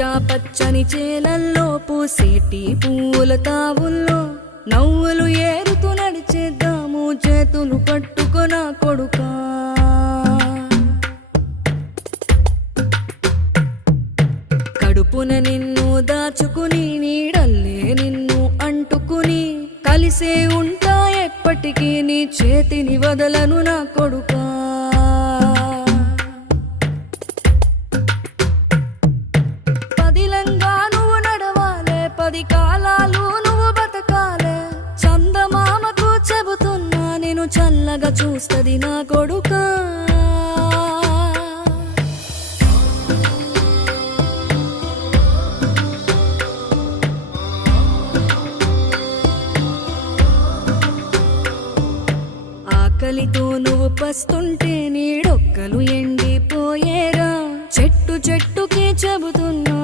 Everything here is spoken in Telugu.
పచ్చా పచ్చని చేలల్లో పూసేటి పూల తావుల్లో నవ్వులు ఏరుతూ నడిచేద్దాము చేతులు పట్టుకొన కొడుకా. కడుపున నిన్ను దాచుకుని నీడల్లే నిన్ను అంటుకుని కలిసే ఉంటా ఎప్పటికీ నీ చేతిని వదలను నా కొడుకా. పదిలంగా నువ్వు నడవాలే, 10 కాలాలు నువ్వు బతకాలే. చందమామకు చెబుతున్నా నేను చల్లగా చూస్తది నా కొడుకా. ఆకలితో నువ్వు పస్తుంటే నీడొక్కలు ఎండిపోయేరా. చెట్టు చెట్టుకే చెబుతున్నా